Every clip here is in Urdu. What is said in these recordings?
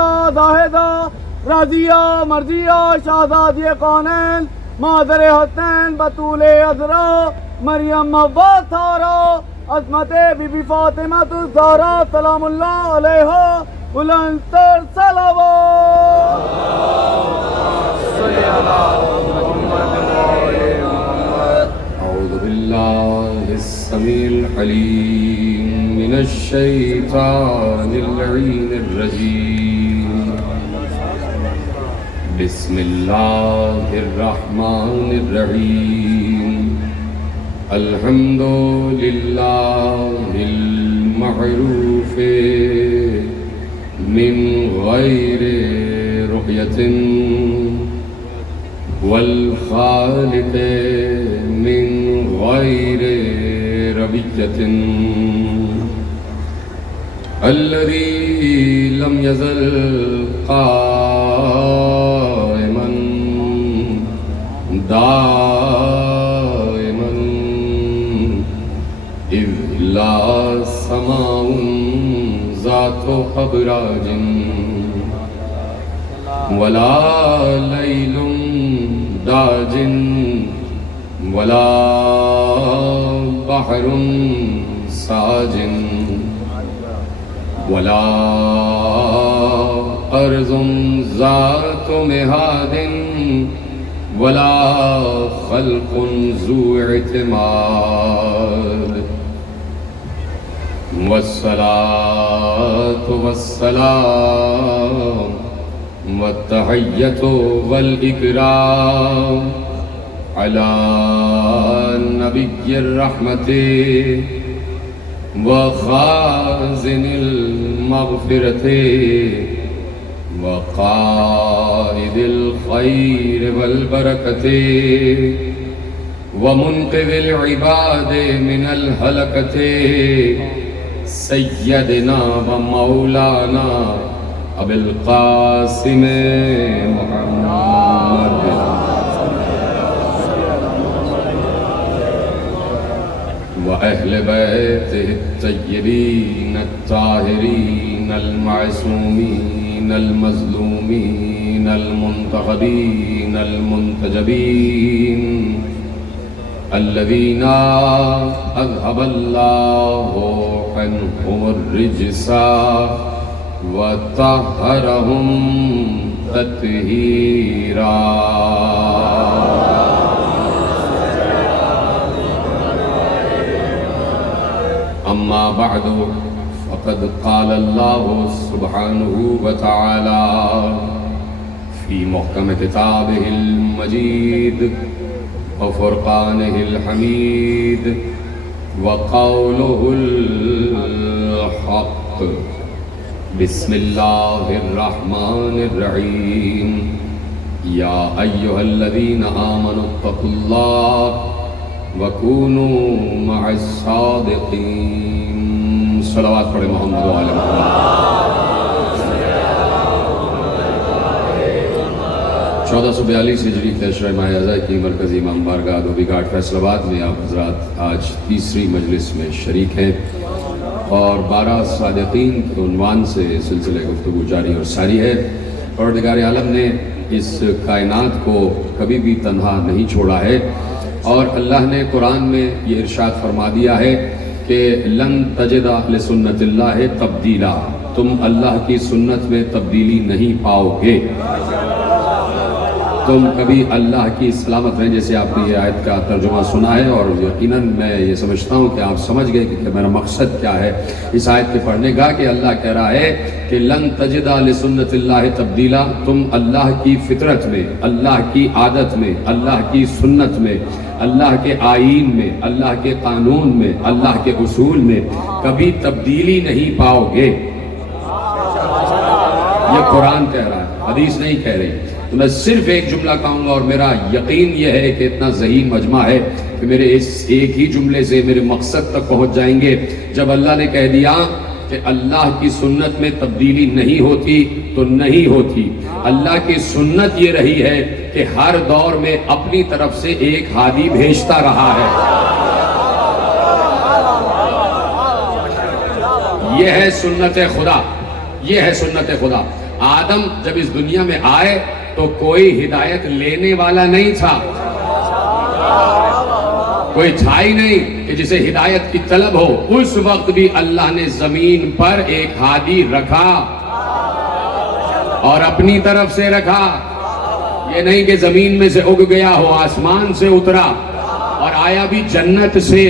زاہدہ رضیہ مرضیہ شہزادی کونین مادر حسین بطول عذرا مریم حوا سارا عظمت بی بی فاطمہ الزہرا سلام اللہ علیہا بلند تر صلوات اعوذ باللہ السمیع العلیم من الشیطان اللعین الرجیم بسم اللہ الرحمن الرحیم الحمد للہ المعروف من غیر رؤیت والخالق من غیر ربیت الذي لم يزل قائما دائما إذ لا سماء ذات أبراج ولا ليل داج ولا بحر ساج ولا أرض ذات مهاد ولا خلق ذو اعتماد والصلاة والسلام والتحية والإكرام على نبي الرحمة وخازن المغفرة وقائد الخير والبركة ومنقذ العباد من الهلكة سيدنا ومولانا أبي القاسم محمد وأهل بيته الطيبين الطاهرين المعصومين المظلومين المنتخبين المنتجبين الذين أذهب الله عنهم الرجس وطهرهم تطهيرا أما بعد فقد قال الله سبحانه وتعالى في محكم كتابه المجيد وفرقانه الحميد وقوله الحق بسم الله الرحمن الرحيم يا أيها الذين آمنوا اتقوا الله وَكُونُوا مَعَ الصَّادِقِينَ صلوات پڑھے محمد و آل محمد 1442 ہجری تیسرے ماہ اعزاز کی مرکزی امام بارگاہ دھوبی گھاٹ فیصل آباد میں آپ حضرات آج تیسری مجلس میں شریک ہیں اور 12 صادقین کے عنوان سے سلسلہ گفتگو جاری اور ساری ہے۔ پروردگار عالم نے اس کائنات کو کبھی بھی تنہا نہیں چھوڑا ہے اور اللہ نے قرآن میں یہ ارشاد فرما دیا ہے کہ لن تجد لسنت اللہ تبدیلا، تم اللہ کی سنت میں تبدیلی نہیں پاؤ گے، تم کبھی اللہ کی سلامت رہیں۔ جیسے آپ نے یہ آیت کا ترجمہ سنا ہے اور یقیناً میں یہ سمجھتا ہوں کہ آپ سمجھ گئے کہ میرا مقصد کیا ہے اس آیت کے پڑھنے کا، کہ اللہ کہہ رہا ہے کہ لن تجد لسنت اللہ تبدیلا، تم اللہ کی فطرت میں، اللہ کی عادت میں، اللہ کی سنت میں، اللہ کے آئین میں، اللہ کے قانون میں، اللہ کے اصول میں کبھی تبدیلی نہیں پاؤ گے۔ یہ قرآن کہہ رہا ہے، حدیث نہیں کہہ رہی۔ تو میں صرف ایک جملہ کہوں گا اور میرا یقین یہ ہے کہ اتنا ذہین مجمع ہے کہ میرے اس ایک ہی جملے سے میرے مقصد تک پہنچ جائیں گے۔ جب اللہ نے کہہ دیا کہ اللہ کی سنت میں تبدیلی نہیں ہوتی تو نہیں ہوتی، اللہ کی سنت یہ رہی ہے کہ ہر دور میں اپنی طرف سے ایک ہادی بھیجتا رہا ہے۔ یہ ہے سنت خدا، یہ ہے سنت خدا۔ آدم جب اس دنیا میں آئے تو کوئی ہدایت لینے والا نہیں تھا، کوئی تھا ہی نہیں کہ جسے ہدایت کی طلب ہو. اس وقت بھی اللہ نے زمین پر ایک ہادی رکھا اور اپنی طرف سے رکھا. یہ نہیں کہ زمین میں سے اگ گیا ہو، آسمان سے اترا اور آیا بھی جنت سے.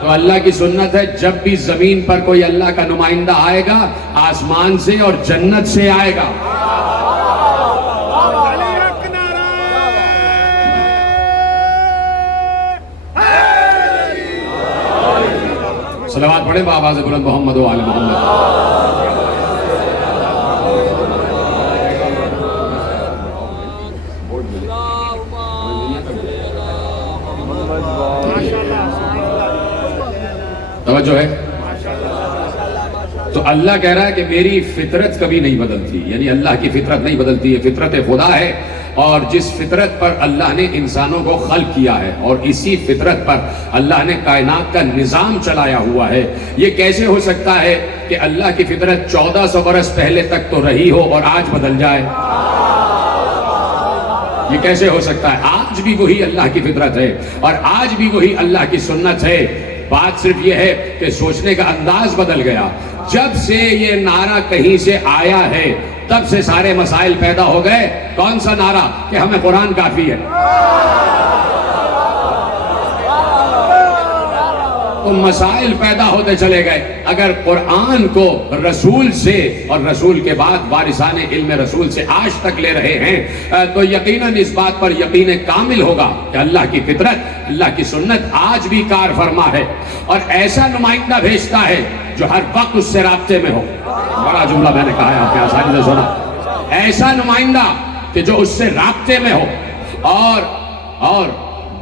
تو اللہ کی سنت ہے جب بھی زمین پر کوئی اللہ کا نمائندہ آئے گا آسمان سے اور جنت سے آئے گا. صلوات پڑھیں بآواز بلند محمد و آل محمد. توجہ ہے. تو اللہ کہہ رہا ہے کہ میری فطرت کبھی نہیں بدلتی، یعنی اللہ کی فطرت نہیں بدلتی، یہ فطرت خدا ہے. اور جس فطرت پر اللہ نے انسانوں کو خلق کیا ہے اور اسی فطرت پر اللہ نے کائنات کا نظام چلایا ہوا ہے. یہ کیسے ہو سکتا ہے کہ اللہ کی فطرت 1400 برس پہلے تک تو رہی ہو اور آج بدل جائے؟ یہ کیسے ہو سکتا ہے؟ آج بھی وہی اللہ کی فطرت ہے اور آج بھی وہی اللہ کی سنت ہے. بات صرف یہ ہے کہ سوچنے کا انداز بدل گیا. جب سے یہ نعرہ کہیں سے آیا ہے تب سے سارے مسائل پیدا ہو گئے. کون سا نعرہ؟ کہ ہمیں قرآن کافی ہے. تو مسائل پیدا ہوتے چلے گئے. اگر قرآن کو رسول سے اور رسول کے بعد وارثان علم رسول سے آج تک لے رہے ہیں تو یقیناً اس بات پر یقین کامل ہوگا کہ اللہ کی فطرت، اللہ کی سنت آج بھی کار فرما ہے اور ایسا نمائندہ بھیجتا ہے جو ہر وقت اس سے رابطے میں ہو. بڑا جملہ میں نے کہا ہے، آپ نے آسانی سے سنا. ایسا نمائندہ کہ جو اس سے رابطے میں ہو اور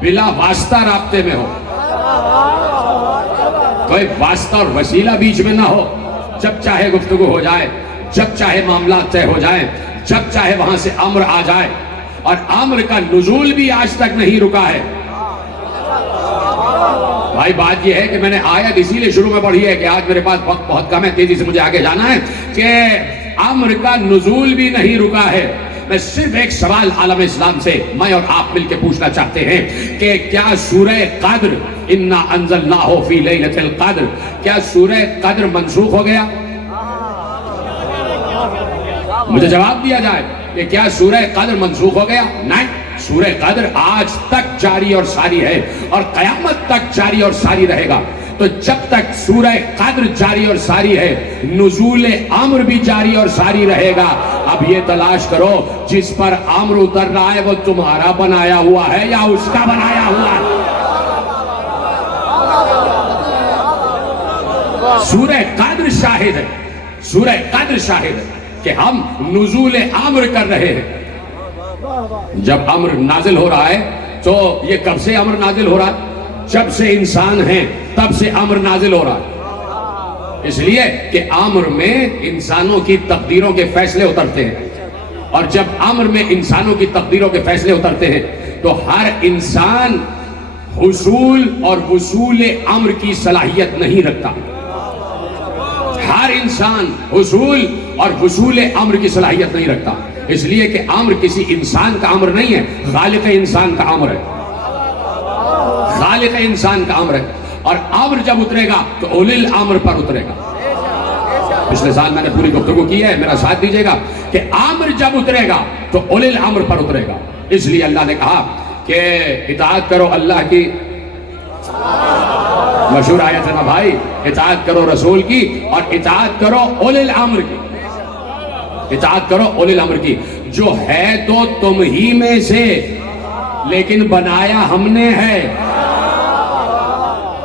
بلا واسطہ رابطے میں ہو. کوئی واسطہ اور وسیلہ بیچ میں نہ ہو. جب چاہے گفتگو ہو جائے، جب چاہے معاملات طے ہو جائیں، جب چاہے وہاں سے امر آ جائے. اور امر کا نزول بھی آج تک نہیں رکا ہے. بھائی بات یہ ہے کہ میں نے آیت اسی لیے شروع میں پڑھی ہے کہ آج میرے پاس وقت بہت کم ہے، تیزی سے مجھے آگے جانا ہے، کہ امر کا نزول بھی نہیں رکا ہے. میں صرف ایک سوال عالم اسلام سے میں اور آپ مل کے پوچھنا چاہتے ہیں کہ کیا سورہ قدر انا انزلناہ فی لیلۃ القدر، کیا سورہ قدر منسوخ ہو گیا؟ مجھے جواب دیا جائے کہ کیا سورہ قدر منسوخ ہو گیا؟ نہیں، سورہ قدر آج تک جاری اور ساری ہے اور قیامت تک جاری اور ساری رہے گا. تو جب تک سورہ قدر جاری اور ساری ہے نزول امر بھی جاری اور ساری رہے گا. اب یہ تلاش کرو جس پر امر اتر رہا ہے وہ تمہارا بنایا ہوا ہے یا اس کا بنایا ہوا ہے؟ سورہ قدر شاہد ہے، سورہ قدر شاہد ہے کہ ہم نزول امر کر رہے ہیں. جب امر نازل ہو رہا ہے تو یہ کب سے امر نازل ہو رہا ہے؟ جب سے انسان ہیں تب سے امر نازل ہو رہا ہے. اس لیے کہ امر میں انسانوں کی تقدیروں کے فیصلے اترتے ہیں اور جب امر میں انسانوں کی تقدیروں کے فیصلے اترتے ہیں تو ہر انسان حصول اور وصول امر کی صلاحیت نہیں رکھتا. ہر انسان حصول اور وصول امر کی صلاحیت نہیں رکھتا. اس لیے کہ امر کسی انسان کا امر نہیں ہے، خالق انسان کا امر ہے. خالق انسان کا امر ہے اور امر جب اترے گا تو اولی الامر پر اترے گا. پچھلے سال میں نے پوری گفتگو کی ہے، میرا ساتھ دیجئے گا کہ امر جب اترے گا تو اولی الامر پر اترے گا. اس لیے اللہ نے کہا کہ اطاعت کرو اللہ کی، مشہور آیت ہے نا بھائی، اطاعت کرو رسول کی اور اطاعت کرو اولی الامر کی. اطاعت کرو اولی الامر کی، جو ہے تو تم ہی میں سے لیکن بنایا ہم نے ہے.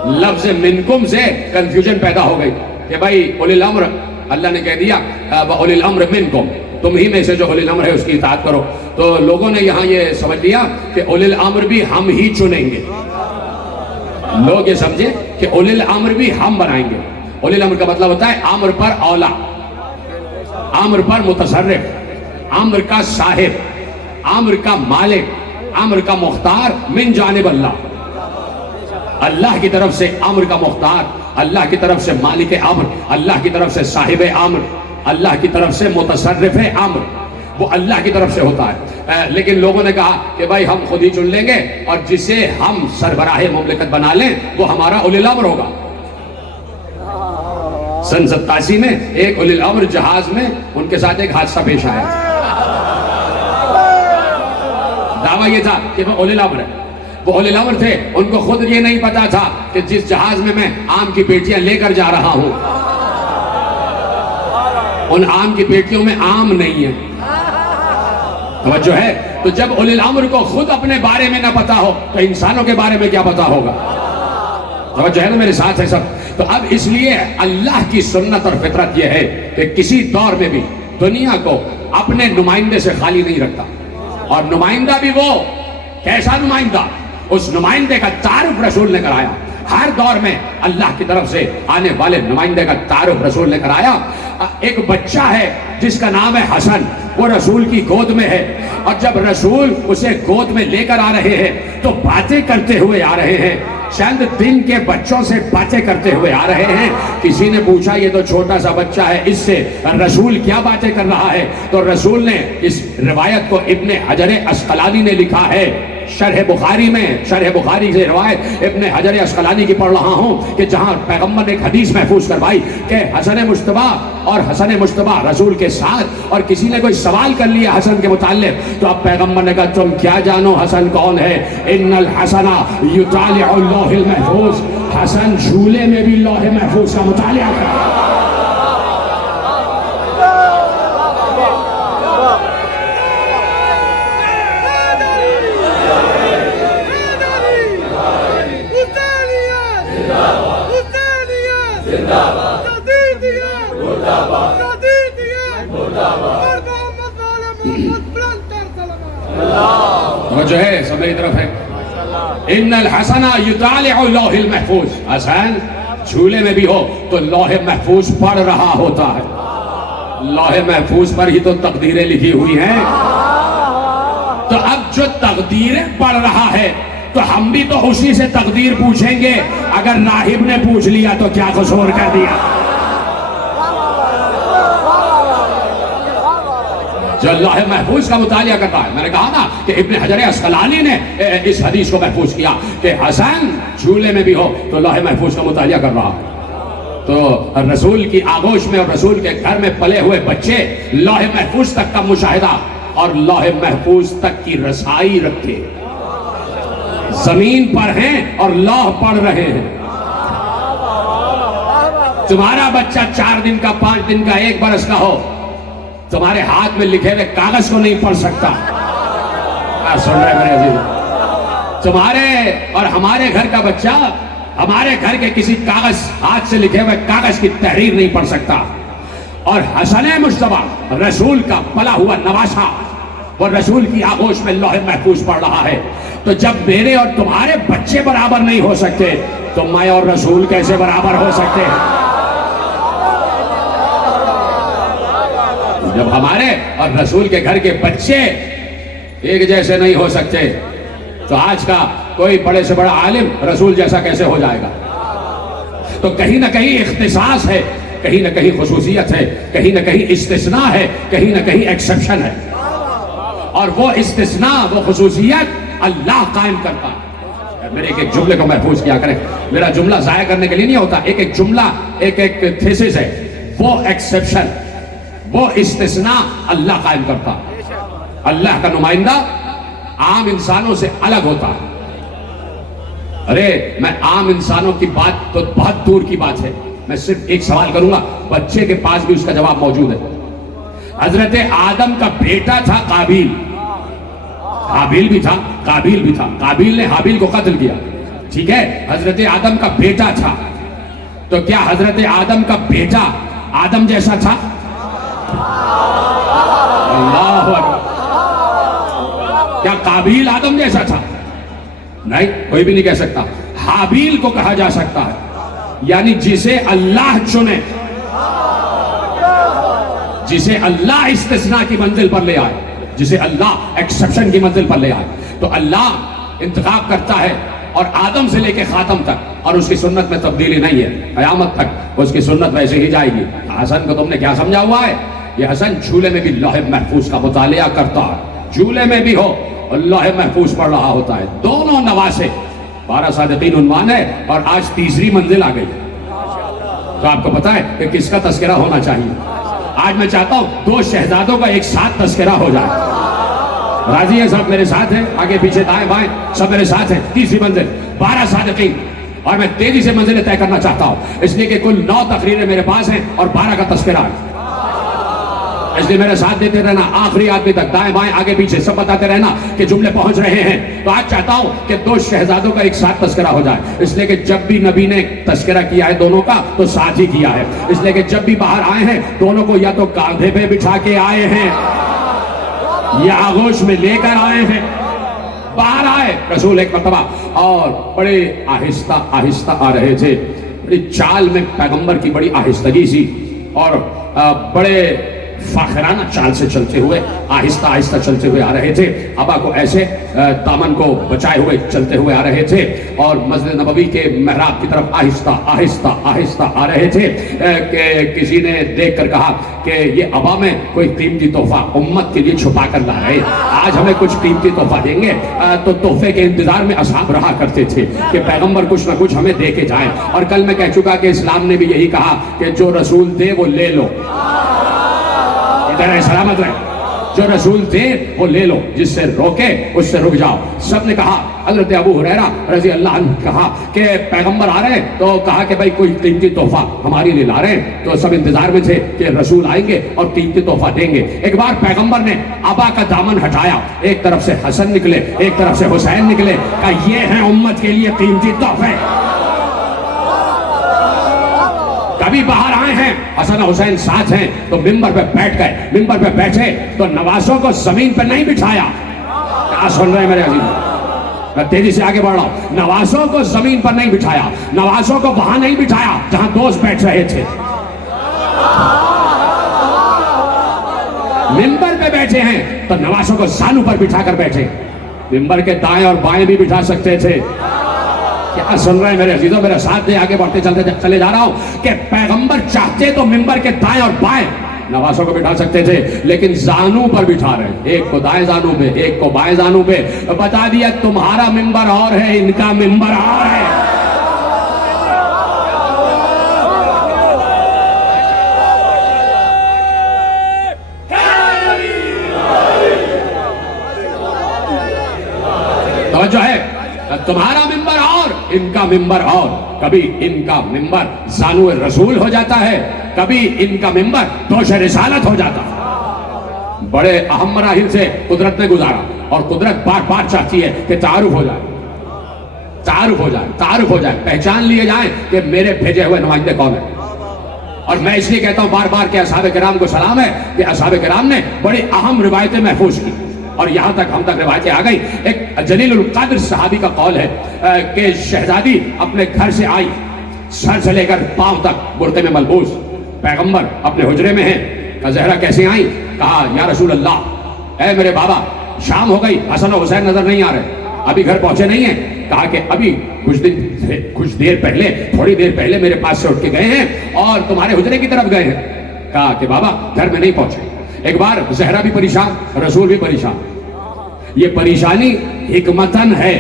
لفظ منکم سے کنفیوژن پیدا ہو گئی کہ بھائی اولی الامر اللہ نے کہہ دیا اولی الامر منکم، تم ہی میں سے جو اولی الامر ہے اس کی اطاعت کرو. تو لوگوں نے یہاں یہ سمجھ لیا کہ اولی الامر بھی ہم ہی چنیں گے. لوگ یہ سمجھے کہ اولی الامر بھی ہم بنائیں گے. اولی الامر کا مطلب ہوتا ہے امر پر اولا، امر پر متصرف، امر کا صاحب، امر کا مالک، امر کا مختار من جانب اللہ. اللہ کی طرف سے امر کا مختار، اللہ کی طرف سے مالک امر، اللہ کی طرف سے صاحب امر. اللہ کی طرف سے متصرف امر، وہ اللہ کی طرف سے ہوتا ہے، لیکن لوگوں نے کہا کہ بھائی ہم خود ہی چن لیں گے اور جسے ہم سربراہ مملکت بنا لیں وہ ہمارا اولی الامر ہوگا۔ سن 87 میں ایک اولی الامر جہاز میں ان کے ساتھ ایک حادثہ پیش آیا، دعویٰ یہ تھا کہ وہ اولی الامر ہے، وہ اولی الامر تھے، ان کو خود یہ نہیں پتا تھا کہ جس جہاز میں آم کی پیٹیاں لے کر جا رہا ہوں ان آم کی پیٹیوں میں آم نہیں ہے۔ توجہ ہے؟ تو جب اولی الامر کو خود اپنے بارے میں نہ پتا ہو تو انسانوں کے بارے میں کیا پتا ہوگا؟ توجہ ہے نا میرے ساتھ ہے سب؟ تو اب اس لیے اللہ کی سنت اور فطرت یہ ہے کہ کسی دور میں بھی دنیا کو اپنے نمائندے سے خالی نہیں رکھتا، اور نمائندہ بھی وہ کیسا نمائندہ؟ اس نمائندے کا تعارف رسول نے کرایا۔ ہر دور میں اللہ کی طرف سے آنے والے نمائندے کا تعارف رسول نے کرایا۔ ایک بچہ ہے جس کا نام ہے حسن، وہ رسول کی گود میں ہے، اور جب رسول اسے گود میں لے کر آ رہے ہیں تو باتیں کرتے ہوئے آ رہے ہیں، چند دن کے بچوں سے باتیں کرتے ہوئے آ رہے ہیں۔ کسی نے پوچھا یہ تو چھوٹا سا بچہ ہے، اس سے رسول کیا باتیں کر رہا ہے؟ تو رسول نے اس روایت کو ابن حجر عسقلانی نے لکھا ہے شرح بخاری میں، شرح بخاری سے روایت ابن حجر عسقلانی کی پڑھ رہا ہوں کہ جہاں پیغمبر نے ایک حدیث محفوظ کروائی کہ حسن مجتبی اور حسن مجتبی رسول کے ساتھ، اور کسی نے کوئی سوال کر لیا حسن کے متعلق، تو اب پیغمبر نے کہا تم کیا جانو حسن کون ہے؟ ان الحسن یطالع اللوح المحفوظ، حسن جھولے میں بھی لوح محفوظ کا مطالعہ کرتا ہے۔ جو ہے سب میری طرف ہے، ان الحسن یطالع اللوح المحفوظ، حسن جھولے میں بھی ہو تو لوح محفوظ پڑھ رہا ہوتا ہے، لوح محفوظ پر ہی تو تقدیریں لکھی ہوئی ہیں۔ تو اب جو تقدیریں پڑھ رہا ہے تو ہم بھی تو اسی سے تقدیر پوچھیں گے، اگر راہب نے پوچھ لیا تو کیا قصور کر دیا؟ جو اللہ محفوظ کا مطالعہ کرتا ہے، میں نے کہا نا کہ ابن حجر عسقلانی نے اس حدیث کو محفوظ کیا کہ حسن جھولے میں بھی ہو تو اللہ محفوظ کا مطالعہ کر رہا ہے۔ تو رسول کی آغوش میں اور رسول کے گھر میں پلے ہوئے بچے لوح محفوظ تک کا مشاہدہ اور لوح محفوظ تک کی رسائی رکھتے، زمین پر ہیں اور لوح پڑھ رہے ہیں۔ تمہارا بچہ 4 دن کا، 5 دن کا، 1 برس کا ہو، تمہارے ہاتھ میں لکھے ہوئے کاغذ کو نہیں پڑھ سکتا۔ سن رہے میرے عزیز، تمہارے اور ہمارے گھر کا بچہ ہمارے گھر کے کسی کاغذ، ہاتھ سے لکھے ہوئے کاغذ کی تحریر نہیں پڑھ سکتا، اور حسن مجتبی رسول کا پلا ہوا نواسا وہ رسول کی آغوش میں لوح محفوظ پڑھ رہا ہے۔ تو جب میرے اور تمہارے بچے برابر نہیں ہو سکتے تو میں اور رسول کیسے برابر ہو سکتے ہیں؟ جب ہمارے اور رسول کے گھر کے بچے ایک جیسے نہیں ہو سکتے تو آج کا کوئی بڑے سے بڑا عالم رسول جیسا کیسے ہو جائے گا؟ تو کہیں نہ کہیں اختصاص ہے، کہیں نہ کہیں خصوصیت ہے، کہیں نہ کہیں استثناء ہے، کہیں نہ کہیں ایکسپشن ہے، اور وہ استثناء، وہ خصوصیت اللہ قائم کرتا ہے۔ میرے ایک جملے کو محفوظ کیا کریں، میرا جملہ ضائع کرنے کے لیے نہیں ہوتا، ایک جملہ، ایک تھیسس ہے، وہ ایکسپشن، وہ استثناء اللہ قائم کرتا۔ اللہ کا نمائندہ عام انسانوں سے الگ ہوتا ہے۔ ارے میں عام انسانوں کی بات تو بہت دور کی بات ہے، میں صرف ایک سوال کروں گا، بچے کے پاس بھی اس کا جواب موجود ہے۔ حضرت آدم کا بیٹا تھا قابیل، حابیل بھی تھا، قابیل بھی تھا، قابیل نے حابیل کو قتل کیا، ٹھیک ہے، حضرت آدم کا بیٹا تھا، تو کیا حضرت آدم کا بیٹا آدم جیسا تھا؟ اللہ اکبر، کیا قابیل آدم جیسا تھا؟ نہیں، کوئی بھی نہیں کہہ سکتا۔ حابیل کو کہا جا سکتا ہے، یعنی جسے اللہ چنے، جسے اللہ استثناء کی منزل پر لے آئے، جسے اللہ ایکسپشن کی منزل پر لے آئے۔ تو اللہ انتخاب کرتا ہے اور آدم سے لے کے خاتم تک, اور اس کی سنت میں تبدیلی نہیں ہے, قیامت تک اس کی سنت ویسے ہی جائے گی. حسن کو تم نے کیا سمجھا ہوا ہے؟ یہ حسن جھولے میں بھی لوح محفوظ کا مطالعہ کرتا ہے, جھولے میں بھی ہو لوح محفوظ پڑھ رہا ہوتا ہے. دونوں نواسے 12 صادقین عنوان ہے, اور آج تیسری منزل آ گئی. تو آپ کو پتا ہے کہ کس کا تذکرہ ہونا چاہیے؟ آج میں چاہتا ہوں 2 شہزادوں کا ایک ساتھ تذکرہ ہو جائے. راضی ہیں سب میرے ساتھ ہیں؟ آگے پیچھے دائیں بائیں سب میرے ساتھ ہیں. تیسری منزل 12 صادقین, اور میں تیزی سے منزلیں طے کرنا چاہتا ہوں, اس لیے کہ کل 9 تقریریں میرے پاس ہیں اور 12 کا تذکرہ ہے. اس لیے میرے ساتھ دیتے رہنا آخری آدمی تک, دائیں بائیں آگے پیچھے سب بتاتے رہنا کہ جملے پہنچ رہے ہیں. تو آج چاہتا ہوں کہ 2 شہزادوں کا ایک ساتھ تذکرہ ہو جائے, اس لیے کہ جب بھی نبی نے تذکرہ کیا ہے دونوں کا تو ساتھ ہی کیا ہے. اس لیے کہ جب بھی باہر آئے ہیں دونوں کو یا تو کاندھے پہ بٹھا کے آئے ہیں یا آغوش میں لے کر آئے ہیں. باہر آئے رسول ایک مرتبہ اور بڑے آہستہ آہستہ آ رہے تھے. بڑی چال میں پیغمبر کی بڑی آہستگی سی, اور بڑے فاخرانہ چال سے چلتے ہوئے آہستہ آہستہ چلتے ہوئے آ رہے تھے. ابا کو ایسے دامن کو بچائے ہوئے چلتے ہوئے آ رہے تھے, اور مسجد نبوی کے محراب کی طرف آہستہ آہستہ آہستہ آ رہے تھے کہ کسی نے دیکھ کر کہا کہ یہ ابا میں کوئی قیمتی تحفہ امت کے لیے چھپا کر لا رہے, آج ہمیں کچھ قیمتی تحفہ دیں گے. تو تحفے کے انتظار میں اصحاب رہا کرتے تھے کہ پیغمبر کچھ نہ کچھ ہمیں دے کے جائیں. اور کل میں کہہ چکا کہ اسلام نے بھی یہی کہا کہ جو رسول دے وہ لے لو, سلامت رہے. جو رسول دے وہ لے لو, جس سے روکے اس سے رک جاؤ. سب نے کہا. حضرت ابو ہریرہ رضی اللہ عنہ کہا کہ پیغمبر آ رہے ہیں, تو کہا کہ بھائی کوئی قیمتی تحفہ ہمارے لیے لا رہے ہیں. تو سب انتظار میں تھے کہ رسول آئیں گے اور قیمتی تحفہ دیں گے. ایک بار پیغمبر نے ابا کا دامن ہٹایا, ایک طرف سے حسن نکلے ایک طرف سے حسین نکلے, کہا یہ ہیں امت کے لیے قیمتی تحفے. کبھی باہر آئے ہیں حسن حسین ساتھ ہیں تو ممبر پہ بیٹھ گئے, ممبر پہ بیٹھے تو نوازوں کو زمین پہ نہیں بٹھایا. کیا سن رہے ہیں میرے عزیز؟ میں تیزی سے آگے بڑھ رہا ہوں. نوازوں کو زمین پر نہیں بٹھایا, نوازوں کو وہاں نہیں بٹھایا جہاں دوست بیٹھ رہے تھے. ممبر پہ بیٹھے ہیں تو نوازوں کو زانو پر بٹھا کر بیٹھے. ممبر کے دائیں اور بائیں بھی بٹھا سکتے تھے. کیا سن رہے ہیں میرے عزیزوں؟ میرے ساتھ دے, آگے بڑھتے چلے جا رہا ہوں کہ پیغمبر چاہتے تو ممبر کے دائیں اور بائیں نوازوں کو بٹھا سکتے تھے, لیکن زانو پر بٹھا رہے, ایک کو دائیں زانو پہ ایک کو بائیں زانو پہ. بتا دیا تمہارا ممبر اور ہے, ان کا ممبر اور ہے. توجہ ہے, تمہارا ممبر اور ان کا ممبر اور. کبھی ان کا ممبر زانو رسول ہو جاتا ہے, کبھی ان کا ممبر دوش رسالت ہو جاتا ہے. بڑے اہم مراحل سے قدرت نے گزارا, اور قدرت بار بار چاہتی ہے کہ تعارف ہو جائے, تعارف ہو جائے, تعارف ہو جائے, پہچان لیے جائیں کہ میرے بھیجے ہوئے نمائندے کون ہیں. اور میں اس لیے کہتا ہوں بار بار کہ اصحاب کرام کو سلام ہے کہ اصحاب کرام نے بڑی اہم روایتیں محفوظ کی, اور یہاں تک ہم تک روایتیں آ گئی. ایک جلیل القدر صحابی کا قول ہے کہ شہزادی اپنے گھر سے آئی, سر سے لے کر پاؤں تک برقعے میں ملبوس. پیغمبر اپنے حجرے میں ہیں. کہا زہرا کیسے آئیں؟ کہا یا رسول اللہ, اے میرے بابا شام ہو گئی, حسن و حسین نظر نہیں آ رہے, ابھی گھر پہنچے نہیں ہیں. کہا کہ ابھی کچھ دیر پہلے, تھوڑی دیر پہلے میرے پاس سے اٹھ کے گئے ہیں اور تمہارے حجرے کی طرف گئے ہیں. کہا کہ بابا گھر میں نہیں پہنچے. ایک بار زہرا بھی پریشان, رسول بھی پریشان. یہ پریشانی حکمتن ہے,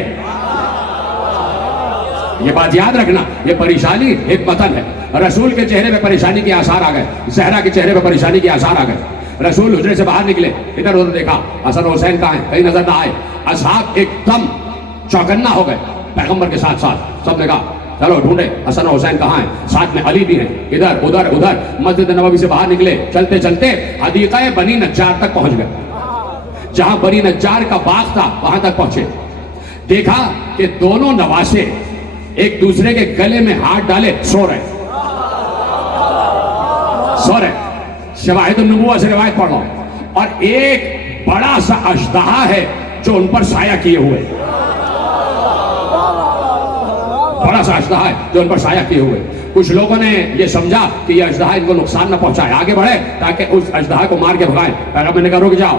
یہ بات یاد رکھنا, یہ پریشانی حکمتن ہے. رسول کے چہرے پہ پریشانی کے آثار آ گئے, زہرا کے چہرے پہ پریشانی کے آثار آ گئے. رسول حجرے سے باہر نکلے, ادھر ادھر دیکھا, حسن حسین کہاں ہیں, کہیں نظر نہ آئے. اصحاب ایک دم چوکنا ہو گئے پیغمبر کے ساتھ ساتھ. سب نے کہا چلو ڈھونڈے حسن و حسین کہاں ہیں, ساتھ میں علی بھی ہیں. ادھر ادھر ادھر مسجد نبوی سے باہر نکلے, چلتے چلتے حدیقہ بنی نجار تک پہنچ گئے. جہاں بنی نجار کا باغ تھا وہاں تک پہنچے. دیکھا کہ دونوں نواسے ایک دوسرے کے گلے میں ہاتھ ڈالے سو رہے. شواہد النبوہ سے روایت پڑھ رہا ہوں. اور ایک بڑا سا اژدہا ہے جو ان پر سایہ کیے ہوئے, بڑا سا اژدہا ہے جو ان پر سایہ کیے ہوئے. کچھ لوگوں نے یہ سمجھا کہ یہ اژدہا ان کو نقصان نہ پہنچائے, آگے بڑھے تاکہ اس اژدہا کو مار کے بھگائیں. پیغمبر نے کہا رک جاؤ,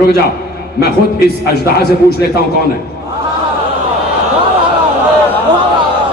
رک جاؤ, میں خود اس اژدہا سے پوچھ لیتا ہوں کون ہے.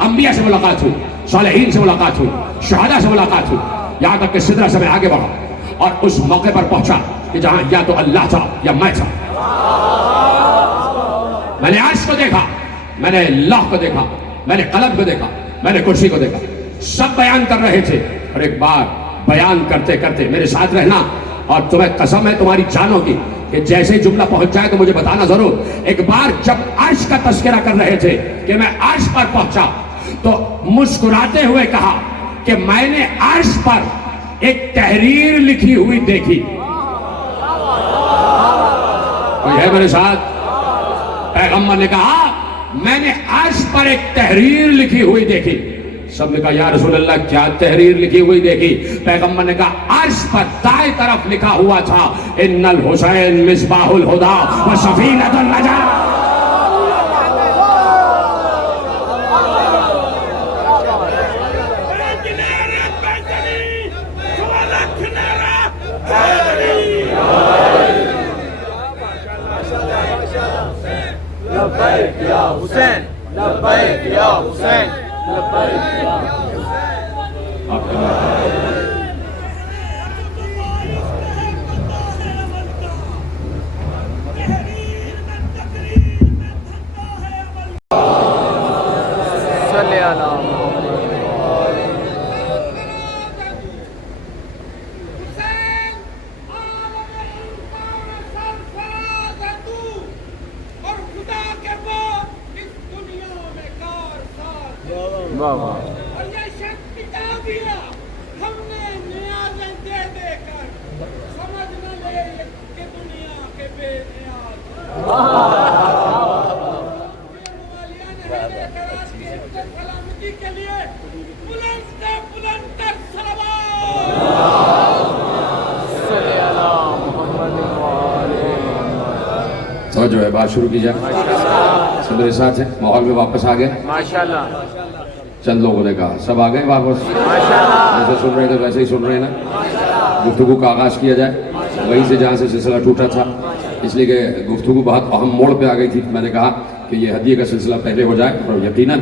انبیاء سے ملاقات ہوئی, صالحین سے ملاقات ہوئی, شہداء سے ملاقات ہوئی, یہاں تک کہ سدرہ سے میں آگے بڑھا اور اس موقع پر پہنچا کہ جہاں یا تو اللہ تھا یا میں تھا. میں نے عرش کو دیکھا, میں نے اللہ کو دیکھا, میں نے قلم کو دیکھا, میں نے کرسی کو دیکھا. سب بیان کر رہے تھے, اور ایک بار بیان کرتے کرتے میرے ساتھ رہنا, اور تمہیں قسم ہے تمہاری جانوں کی کہ جیسے جملہ پہنچ جائے تو مجھے بتانا ضرور. ایک بار جب عرش کا تذکرہ کر رہے تھے کہ میں عرش پر پہنچا تو مسکراتے ہوئے کہا کہ میں نے عرش پر ایک تحریر لکھی ہوئی دیکھی. کوئی ہے میرے ساتھ؟ پیغمبر نے کہا میں نے عرش پر ایک تحریر لکھی ہوئی دیکھی. سب نے کہا یا رسول اللہ کیا تحریر لکھی ہوئی دیکھی؟ پیغمبر نے کہا عرش پر دائیں طرف لکھا ہوا تھا ان الحسین مصباح الہدی و سفینۃ النجاۃ. لبیک یا حسین, لبیک یا حسین, لبیک یا صلی اللہ اور یہ شخص بتا دیا ہم نے نیازیں دے دے کر, سمجھ نہ لے کہ دنیا کے بے نیاز. سلامتی کے لیے بلند سے بلند تر صلوات. توجہ ہے, بات شروع کی جائے. سب میرے ساتھ ہیں, ماحول میں واپس آ گئے ماشاءاللہ. چند لوگوں نے کہا سب آ گئے واپس, جیسے سن رہے تھے ویسے ہی سن رہے ہیں نا. گفتگو کا آغاز کیا جائے وہیں سے جہاں سے سلسلہ ٹوٹا تھا, اس لیے کہ گفتگو بہت اہم موڑ پہ آ گئی تھی. میں نے کہا کہ یہ ہدیے کا سلسلہ پہلے ہو جائے, اور یقیناً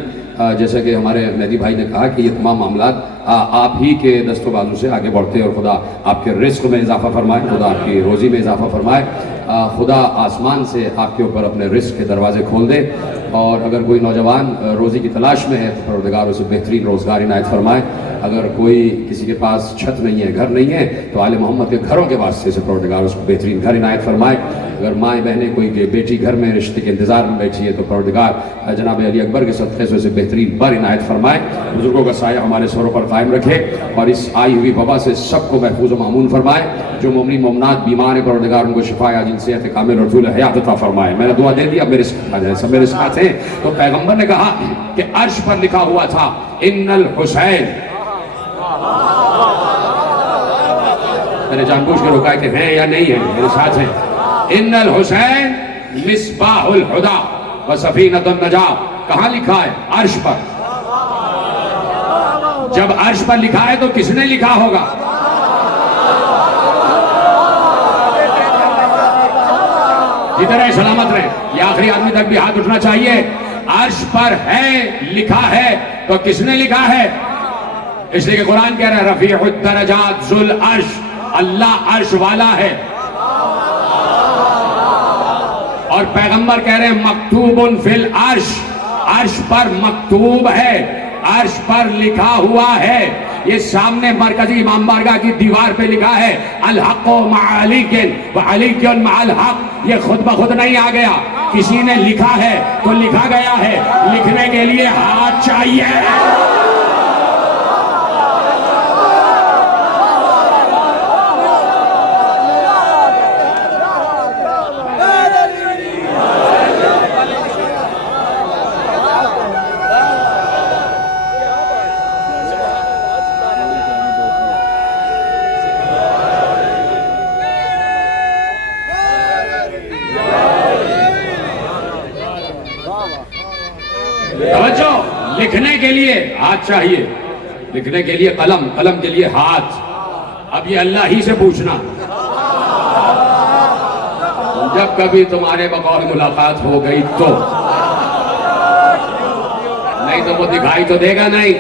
جیسا کہ ہمارے مہدی بھائی نے کہا کہ یہ تمام معاملات آپ ہی کے دست و بازو سے آگے بڑھتے ہیں, اور خدا آپ کے رزق میں اضافہ فرمائے, خدا آپ کی روزی میں اضافہ فرمائے, خدا آسمان سے آپ کے اوپر اپنے رزق کے دروازے کھول دے. اور اگر کوئی نوجوان روزی کی تلاش میں ہے تو پروردگار اسے بہترین روزگار عنایت فرمائے. اگر کوئی کسی کے پاس چھت نہیں ہے, گھر نہیں ہے, تو آل محمد کے گھروں کے واسطے سے پروردگار اس کو بہترین گھر عنایت فرمائے. اگر مائیں بہنیں کوئی بیٹی گھر میں رشتے کے انتظار میں بیٹھی ہے تو پروردگار جناب علی اکبر کے صدقے سے اسے بہترین بر عنایت فرمائے. بزرگوں کا سایہ ہمارے سروں پر قائم رکھے, اور اس آئی ہوئی وبا سے سب کو محفوظ و معمون فرمائے. جو مومنین مومنات بیمار ہیں پروردگار ان کو شفا عاجل صحت کامل اور طول حیات عطا فرمائے. میں نے دعا دے دی, اب میرے ساتھ آ جائیں, سب میرے ساتھ ہیں. تو پیغمبر نے کہا کہ عرش پر لکھا ہوا تھا ان الحسین. میں نے جان بوجھ کے روکا کہ ہیں یا نہیں ہیں, میرے ساتھ ہیں. ان الحسین مصباح الہدی و سفینۃ النجاۃ. کہاں لکھا ہے؟ عرش پر. جب عرش پر لکھا ہے تو کس نے لکھا ہوگا؟ جدھر ہے سلامت رہے. یہ آخری آدمی تک بھی ہاتھ اٹھنا چاہیے. عرش پر ہے, لکھا ہے, تو کس نے لکھا ہے؟ اس لیے کہ قرآن کہہ رہا ہے رفیع الدرجات ذو العرش, اللہ عرش والا ہے. اور پیغمبر کہہ رہے ہیں مکتوب فی العرش, عرش پر مکتوب ہے, عرش پر لکھا ہوا ہے. یہ سامنے مرکزی امام بارگاہ کی دیوار پہ لکھا ہے الحق مع علی و علی مع الحق. یہ خود بخود نہیں آ گیا, کسی نے لکھا ہے تو لکھا گیا ہے. لکھنے کے لیے ہاتھ چاہیے. توجہ, لکھنے کے لیے ہاتھ چاہیے, لکھنے کے لیے قلم, قلم کے لیے ہاتھ. اب یہ اللہ ہی سے پوچھنا, جب کبھی تمہارے بقول ملاقات ہو گئی تو نہیں تو وہ دکھائی تو دے گا نہیں,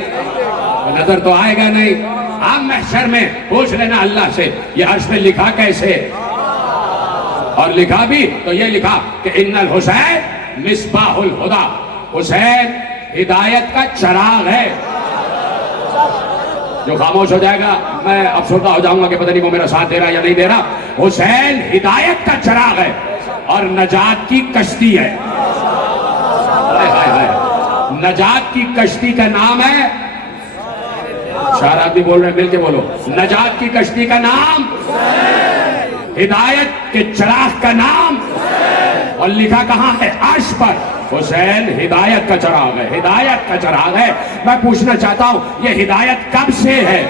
نظر تو آئے گا نہیں. آپ محشر میں پوچھ لینا اللہ سے یہ عرش میں لکھا کیسے, اور لکھا بھی تو یہ لکھا کہ ان الحسین مصباح الہدی, حسین ہدایت کا چراغ ہے. جو خاموش ہو جائے گا میں افسردہ ہو جاؤں گا کہ پتہ نہیں وہ میرا ساتھ دے رہا یا نہیں دے رہا. حسین ہدایت کا چراغ ہے اور نجات کی کشتی ہے. نجات کی کشتی کا نام ہے, چار آدمی بول رہے ہیں مل کے بولو, نجات کی کشتی کا نام, ہدایت کے چراغ کا نام, اور لکھا کہاں ہے؟ عرش پر. حسین ہدایت کا چراغ ہے, ہدایت کا چراغ ہے. میں پوچھنا چاہتا ہوں یہ ہدایت کب سے ہے؟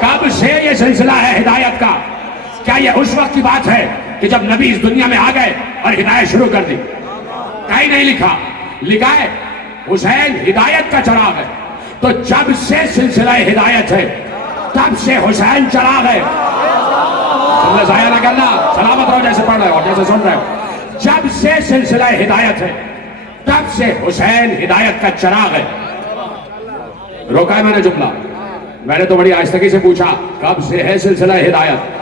کب سے یہ سلسلہ ہے ہدایت کا؟ کیا یہ اس وقت کی بات ہے کہ جب نبی اس دنیا میں آ گئے اور ہدایت شروع کر دی؟ کہیں نہیں لکھا, لکھا ہے حسین ہدایت کا چراغ ہے. تو جب سے سلسلہ ہدایت ہے تب سے حسین چراغ ہے. تم نے ضائع نہ کرنا, سلامت رہو جیسے پڑھ رہے ہو اور جیسے سن رہے ہو. جب سے سلسلہ ہدایت ہے تب سے حسین ہدایت کا چراغ ہے. روکا ہے میں نے جملہ, میں نے تو بڑی آہستگی سے پوچھا کب سے ہے سلسلہ ہدایت,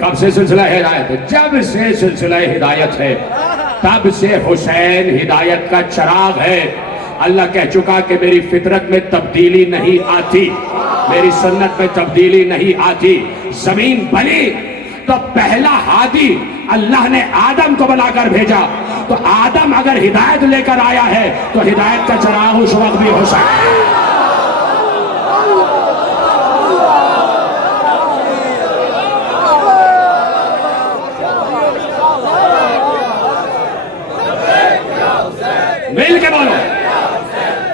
کب سے سلسلہ ہدایت ہے؟ جب سے سلسلہ ہدایت ہے تب سے حسین ہدایت کا چراغ ہے. اللہ کہہ چکا کہ میری فطرت میں تبدیلی نہیں آتی, میری سنت میں تبدیلی نہیں آتی. زمین بنی تو پہلا ہادی اللہ نے آدم کو بنا کر بھیجا, تو آدم اگر ہدایت لے کر آیا ہے تو ہدایت کا چراغ اس وقت بھی ہو سکتا ہے. مل کے بولو,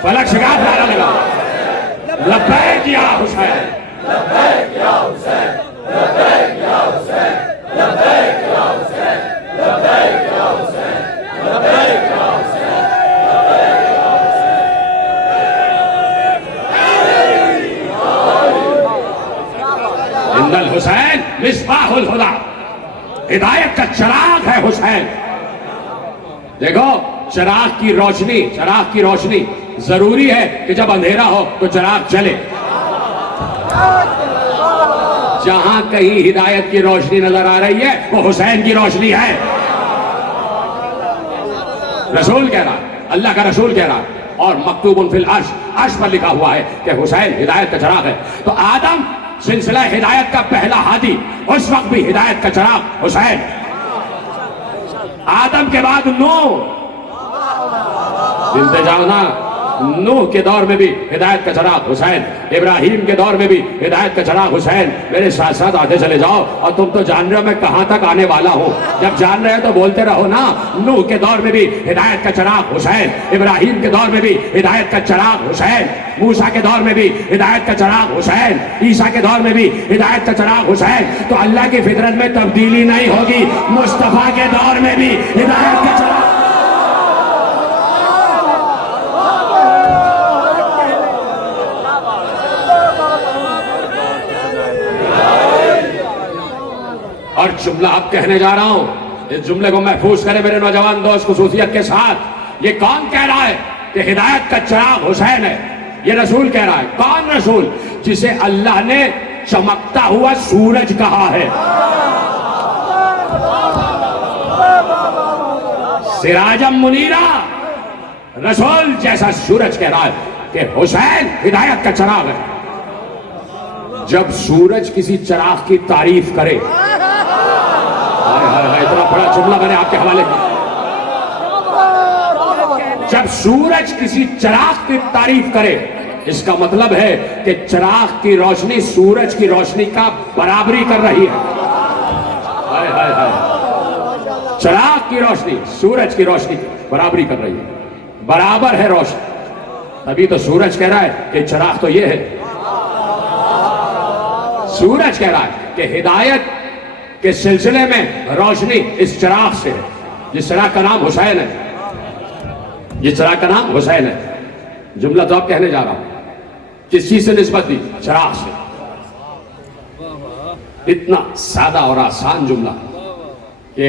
فلک شگاف نعرہ لگا, لبیک یا حسین, لبیک یا حسین, لبیک یا حسین, لبیک یا حسین, لبیک یا حسین, لبیک یا حسین, لبیک یا حسین. ان الحسین مصباح الہدی, ہدایت کا چراغ ہے حسین. دیکھو چراغ کی روشنی ضروری ہے کہ جب اندھیرا ہو تو چراغ چلے. جہاں کہیں ہدایت کی روشنی نظر آ رہی ہے وہ حسین کی روشنی ہے. رسول کہہ رہا, اللہ کا رسول کہہ رہا, اور مکتوب فی العرش, عرش پر لکھا ہوا ہے کہ حسین ہدایت کا چراغ ہے. تو آدم سلسلہ ہدایت کا پہلا ہادی, اس وقت بھی ہدایت کا چراغ حسین. آدم کے بعد نوح, انتظامنا نوح کے دور میں بھی ہدایت کا چراغ حسین, ابراہیم کے دور میں بھی ہدایت کا چراغ حسین. میرے ساتھ ساتھ آتے چلے جاؤ, اور تم تو جان رہے ہو میں کہاں تک آنے والا ہوں. جب جان رہے ہو تو بولتے رہو نا. نوح کے دور میں بھی ہدایت کا چراغ حسین, ابراہیم کے دور میں بھی ہدایت کا چراغ حسین, موسیٰ کے دور میں بھی ہدایت کا چراغ حسین, عیسیٰ کے دور میں بھی ہدایت کا چراغ حسین. تو اللہ کی فطرت میں تبدیلی نہیں ہوگی, مصطفیٰ کے دور میں بھی ہدایت کا چراغ. اور جملہ اب کہنے جا رہا ہوں, اس جملے کو محفوظ کرے میرے نوجوان دوست خصوصیت کے ساتھ. یہ کون کہہ رہا ہے کہ ہدایت کا چراغ حسین ہے؟ یہ رسول کہہ رہا ہے. کون رسول؟ جسے اللہ نے چمکتا ہوا سورج کہا ہے. سراجم منیرا, رسول جیسا سورج کہہ رہا ہے کہ حسین ہدایت کا چراغ ہے. جب سورج کسی چراغ کی تعریف کرے, اتنا بڑا جملہ میں نے آپ کے حوالے کیا, جب سورج کسی چراغ کی تعریف کرے اس کا مطلب ہے کہ چراغ کی روشنی سورج کی روشنی کا برابری کر رہی ہے. چراغ کی روشنی سورج کی روشنی کی برابری کر رہی ہے, برابر ہے روشنی. ابھی تو سورج کہہ رہا ہے کہ چراغ تو یہ ہے. سورج کہہ رہا ہے کہ ہدایت کے سلسلے میں روشنی اس چراغ سے ہے. جس چراغ کا نام حسین ہے, جس چراغ کا نام حسین ہے. جملہ تو آپ کہنے جا رہا ہوں, کس چیز سے نسبت دی؟ چراغ سے. اتنا سادہ اور آسان جملہ کہ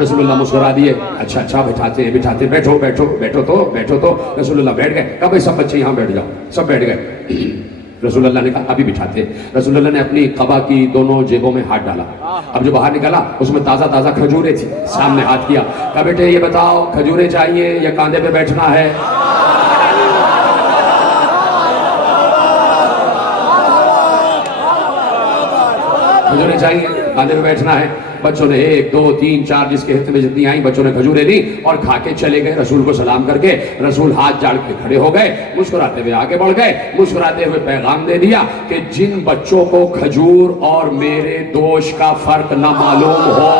رسول اللہ مسکرا دیے, اچھا اچھا بٹھاتے ہیں بٹھاتے, بیٹھو بیٹھو بیٹھو تو رسول اللہ بیٹھ گئے. کہا بھائی سب بچے یہاں بیٹھ جاؤ, سب بیٹھ گئے. رسول اللہ نے کہا ابھی بٹھاتے. رسول اللہ نے اپنی قبا کی دونوں جیبوں میں ہاتھ ڈالا. اب جو باہر نکلا اس میں تازہ تازہ کھجوریں تھی, سامنے ہاتھ کیا. کہا بیٹے یہ بتاؤ کھجوریں چاہیے یا کاندھے پہ بیٹھنا ہے؟ کھجوریں چاہیے, کاندھے پہ بیٹھنا ہے. بچوں نے 1 2 3 4 جس کے حصے میں جتنی آئیں بچوں نے کھجوریں دی اور کھا کے چلے گئے. رسول کو سلام کر کے رسول ہاتھ جاڑ کے کھڑے ہو گئے, مسکراتے ہوئے آگے بڑھ گئے, مسکراتے ہوئے پیغام دے دیا کہ جن بچوں کو کھجور اور میرے دوش کا فرق نہ معلوم ہو,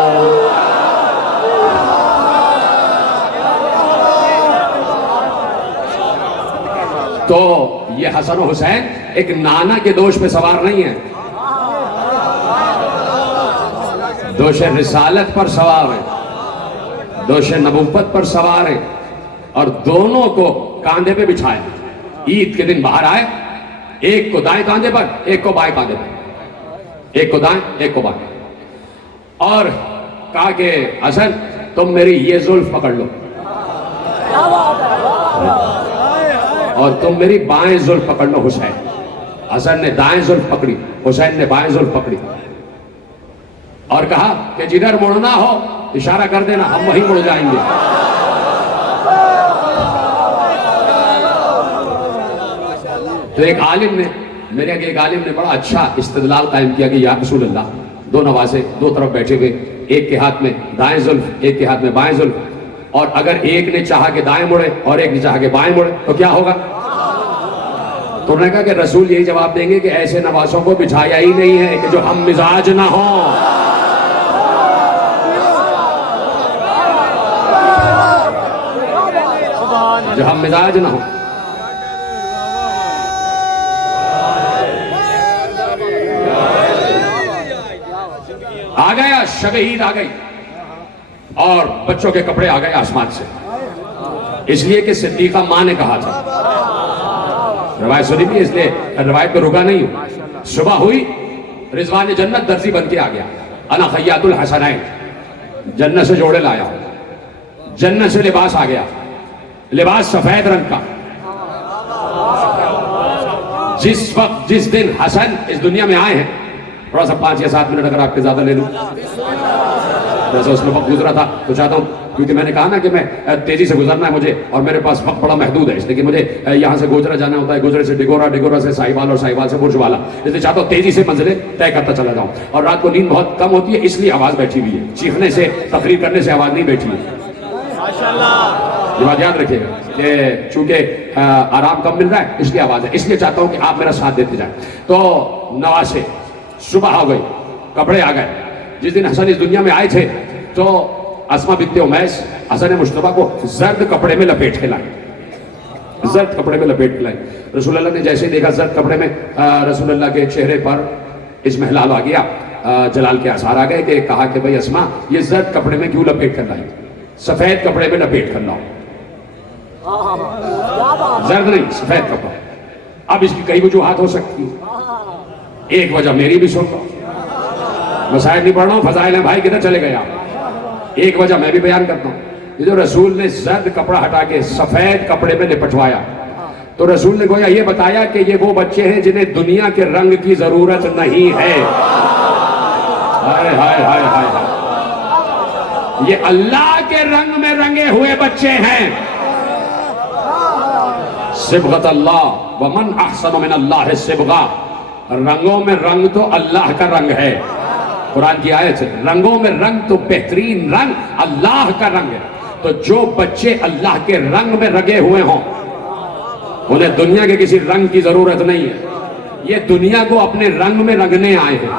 تو یہ حسن و حسین ایک نانا کے دوش پہ سوار نہیں ہے, دوش رسالت پر سوار ہیں, دوش نبوت پر سوار ہیں, اور دونوں کو کاندھے پہ بچھائے. عید کے دن باہر آئے, ایک کو دائیں کاندھے پر ایک کو بائیں کاندھے پر, ایک کو دائیں ایک کو بائیں, اور کہا کہ حسن تم میری یہ زلف پکڑ لو اور تم میری بائیں زلف پکڑ لو. حسین, حسن نے دائیں زلف پکڑی, حسین نے بائیں زلف پکڑی, اور کہا کہ جدھر مڑنا ہو اشارہ کر دینا, ہم وہیں مڑ جائیں گے. تو ایک عالم نے, میرے ایک عالم نے بڑا اچھا استدلال قائم کیا کہ یا رسول اللہ, 2 نوازے 2 طرف بیٹھے ہوئے, ایک کے ہاتھ میں دائیں زلف ایک کے ہاتھ میں بائیں زلف, اور اگر ایک نے چاہا کہ دائیں مڑے اور ایک نے چاہا کہ بائیں مڑے تو کیا ہوگا؟ تو انہوں نے کہا کہ رسول یہی جواب دیں گے کہ ایسے نوازوں کو بچھایا ہی نہیں ہے کہ جو ہم مزاج نہ ہوں. جو ہم مزاج نہ ہوں. آ گیا شب عید آ گئی اور بچوں کے کپڑے آ گئے آسمان سے, اس لیے کہ صدیقہ ماں نے کہا تھا. روایت سنی بھی, اس لیے روایت پہ رکا نہیں ہوں. صبح ہوئی, رضوان جنت درزی بن کے آ گیا, انا خیاط الحسنین, جنت سے جوڑے لایا, جنت سے لباس آ گیا, لباس سفید رنگ کا. جس وقت جس دن حسن اس دنیا میں آئے ہیں, تھوڑا سا 5 یا 7 منٹ اگر آپ کے زیادہ لے لوں, جیسا اس میں وقت گزرا تھا تو چاہتا ہوں, کیونکہ میں نے کہا نا کہ میں تیزی سے گزرنا ہے مجھے اور میرے پاس وقت بڑا محدود ہے, اس لیے کہ مجھے یہاں سے گوجرا جانا ہوتا ہے, گوجرے سے ڈگورا, ڈگورا سے ساہیوال اور ساہیوال سے برج والا, اس لیے چاہتا ہوں تیزی سے منزلیں طے کرتا چلا جاؤں. اور رات کو نیند بہت کم ہوتی ہے اس لیے آواز بیٹھی ہوئی ہے, چیخنے سے تقریر کرنے سے آواز نہیں بیٹھی ہے. یہ بات یاد رکھیے گا کہ چونکہ آرام کم مل رہا ہے اس لیے آواز ہے, اس لیے چاہتا ہوں کہ آپ میرا ساتھ دیتے جائیں. تو نواسے, صبح ہو گئی, کپڑے آ گئے. جس دن حسن اس دنیا میں آئے تھے تو اسما بنت امیس حسن مشتبہ کو زرد کپڑے میں لپیٹ کے لائے, زرد کپڑے میں لپیٹ کے لائے. رسول اللہ نے جیسے ہی دیکھا زرد کپڑے میں, رسول اللہ کے چہرے پر اس میں ہلال آ گیا, جلال کے آثار آ گئے, کہ کہا کہ بھئی اسما یہ زرد کپڑے میں کیوں لپیٹ کر لائی, سفید کپڑے میں لپیٹ کر لاؤ. زرد نہیں, سفید کپڑا. اب اس کی کئی وجوہات ہو سکتی ہیں, ایک وجہ میری بھی سن لو, مسائل نہیں پڑھ رہا ہوں, فضائل ہیں بھائی, کدھر چلے گئے آپ. ایک وجہ میں بھی بیان کرتا ہوں. یہ جو رسول نے زرد کپڑا ہٹا کے سفید کپڑے میں لپٹوایا, تو رسول نے گویا یہ بتایا کہ یہ وہ بچے ہیں جنہیں دنیا کے رنگ کی ضرورت نہیں ہے. ہائے ہائے ہائے ہائے, یہ اللہ کے رنگ میں رنگے ہوئے بچے ہیں. صبغۃ اللہ ومن احسن من اللہ صبغہ, رنگوں میں رنگ تو اللہ کا رنگ ہے. قرآن کی آیت ہے, رنگوں میں رنگ تو بہترین رنگ اللہ کا رنگ ہے. تو جو بچے اللہ کے رنگ میں رنگے ہوئے ہوں انہیں دنیا کے کسی رنگ کی ضرورت نہیں ہے, یہ دنیا کو اپنے رنگ میں رنگنے آئے ہیں.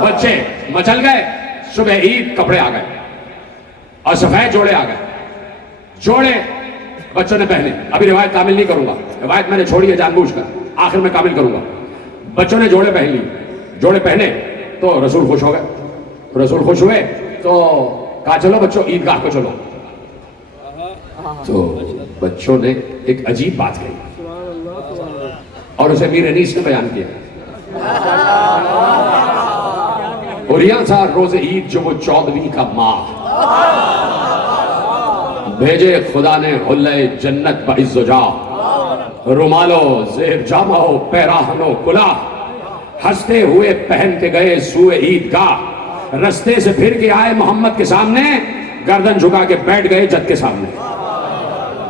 بچے مچل گئے, صبح عید کپڑے آ گئے اور سفید جوڑے آ گئے. جوڑے بچوں نے پہنے, ابھی روایت کامل نہیں کروں گا, روایت میں نے چھوڑی ہے جان بوجھ کر, آخر میں کامل کروں گا. بچوں نے جوڑے پہن لی, جوڑے پہنے تو رسول خوش ہو گئے. رسول خوش ہوئے تو کہا چلو بچوں عیدگاہ کو چلو. تو بچوں نے ایک عجیب بات کہی اور اسے میر انیس نے بیان کیا. اور یہاں تھا روز عید جو وہ 14ویں کا ماہ، بھیجے خدا نے حلے جنت بعز و جاہ، رومالو زیر جامو پیراہنو کلا، ہنستے ہوئے پہن کے گئے سوئے عیدگاہ، رستے سے پھر کے آئے محمد کے سامنے، گردن جھکا کے بیٹھ گئے جد کے سامنے،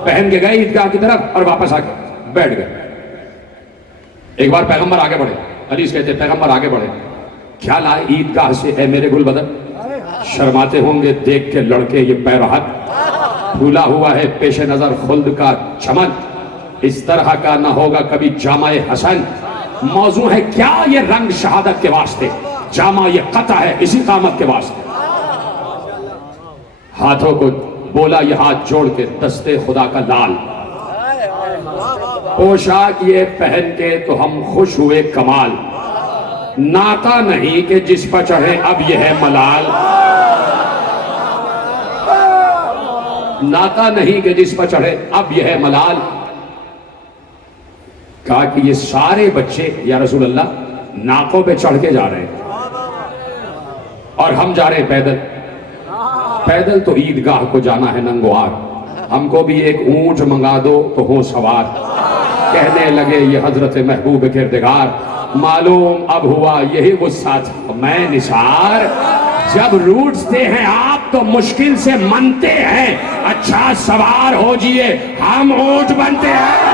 پہن کے گئے عیدگاہ کی طرف اور واپس آ کے بیٹھ گئے۔ ایک بار پیغمبر آگے بڑھے، حدیث کہتے ہیں پیغمبر آگے بڑھے، خیال آئے عیدگاہ سے اے میرے گل بدن، شرماتے ہوں گے دیکھ کے لڑکے یہ پیرہن، پھولا ہوا ہے پیش نظر خلد کا چمن، اس طرح کا نہ ہوگا کبھی جامع حسن، موضوع ہے کیا یہ رنگ شہادت کے واسطے، جامع یہ قطع ہے اسی قامت کے واسطے، ہاتھوں کو بولا یہ ہاتھ جوڑ کے دستے خدا کا لال، پوشاک یہ پہن کے تو ہم خوش ہوئے کمال، ناکا نہیں کہ جس پر چڑھے اب یہ ہے ملال، ناکا نہیں کہ جس پر چڑھے اب یہ ہے ملال، کہا کہ یہ سارے بچے یا رسول اللہ ناکوں پہ چڑھ کے جا رہے ہیں اور ہم جا رہے ہیں پیدل، پیدل تو عیدگاہ کو جانا ہے ننگوار، ہم کو بھی ایک اونٹ منگا دو تو ہو سوار، کہنے لگے یہ حضرت محبوب کردگار، معلوم اب ہوا یہی غصہ تھا میں نثار، جب روٹتے ہیں آپ تو مشکل سے منتے ہیں، اچھا سوار ہو جئے ہم اونٹ بنتے ہیں۔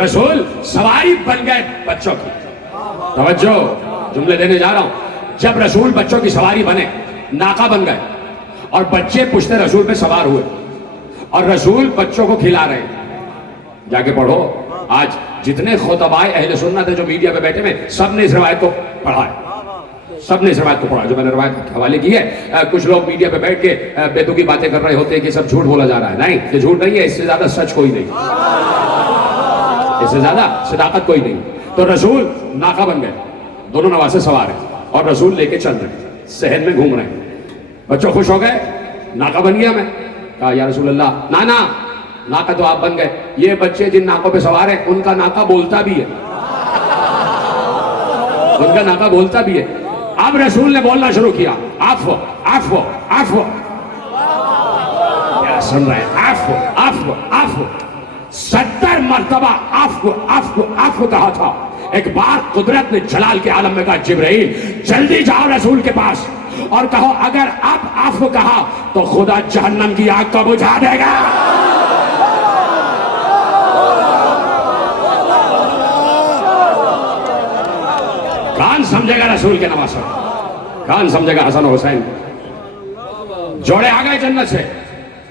رسول سواری بن گئے بچوں کی، توجہ جملے دینے جا رہا ہوں، جب رسول بچوں کی سواری بنے ناقہ بن گئے اور بچے پشتے رسول پہ سوار ہوئے اور رسول بچوں کو کھلا رہے ہیں، جا کے پڑھو آج جتنے خطبائے اہل سنت ہیں جو میڈیا پہ بیٹھے ہیں سب نے اس روایت کو پڑھا ہے، سب نے اس روایت کو پڑھا جو میں نے روایت کے حوالے کی ہے۔ کچھ لوگ میڈیا پہ بیٹھ کے بیتوکی باتیں کر رہے ہوتے ہیں کہ سب جھوٹ بولا جا رہا ہے، نہیں یہ جھوٹ نہیں ہے، اس سے زیادہ سچ کوئی نہیں، اس سے زیادہ صداقت کوئی نہیں۔ تو رسول ناقہ بن گئے، دونوں نواسے سوار ہیں اور رسول لے کے چل رہے ہیں، صحن میں گھوم رہے ہیں، بچوں خوش ہو گئے، ناقہ بن گیا میں، کہا یا رسول اللہ نانا ناقہ تو آپ بن گئے، یہ بچے جن ناقوں پہ سوار ہیں ان کا ناقہ بولتا بھی ہے، ان کا ناقہ بولتا بھی ہے۔ اب رسول نے بولنا شروع کیا، عفو عفو عفو، کیا سن رہے ہیں، عفو عفو عفو، 70 مرتبہ عفو عفو عفو کہا تھا۔ ایک بار قدرت نے جلال کے عالم میں کہا جبرائیل جلدی جاؤ رسول کے پاس اور کہو اگر اب عفو کہا تو خدا جہنم کی آگ کو بجھا دے گا۔ کون سمجھے گا رسول کے نواسوں، کون سمجھے گا حسن و حسین؟ جوڑے آ گئے جنت سے،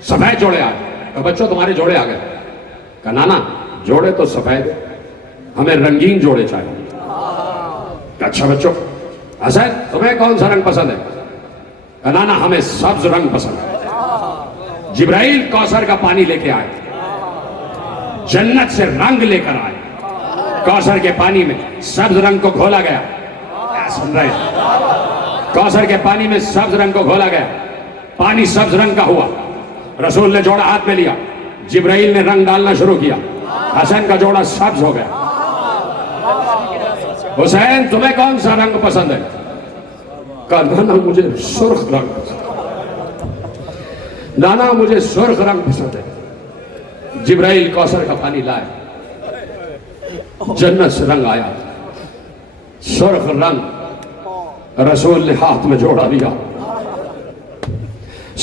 سفید جوڑے آ گئے، بچوں تمہارے جوڑے آ گئے، کہا نانا جوڑے تو سفید ہمیں رنگین جوڑے چاہیے۔ اچھا بچوں حسین تمہیں کون سا رنگ پسند ہے؟ کہا نانا ہمیں سبز رنگ پسند ہے۔ جبرائیل کوثر کا پانی لے کے آئے، جنت سے رنگ لے کر آئے، کوثر کے پانی میں سبز رنگ کو گھولا گیا، سن رہے ہیں؟ کوثر کے پانی میں سبز رنگ کو گھولا گیا، پانی سبز رنگ کا ہوا، رسول نے جوڑا ہاتھ میں لیا، جبرائیل نے رنگ ڈالنا شروع کیا، حسین کا جوڑا سبز ہو گیا۔ حسین تمہیں کون سا رنگ پسند ہے؟ کہا نانا مجھے سرخ رنگ پسند ہے، نانا مجھے سرخ رنگ پسند ہے۔ جبرائیل کوثر کا پانی لائے، جنت سے رنگ آیا، سرخ رنگ، رسول نے ہاتھ میں جوڑا لیا،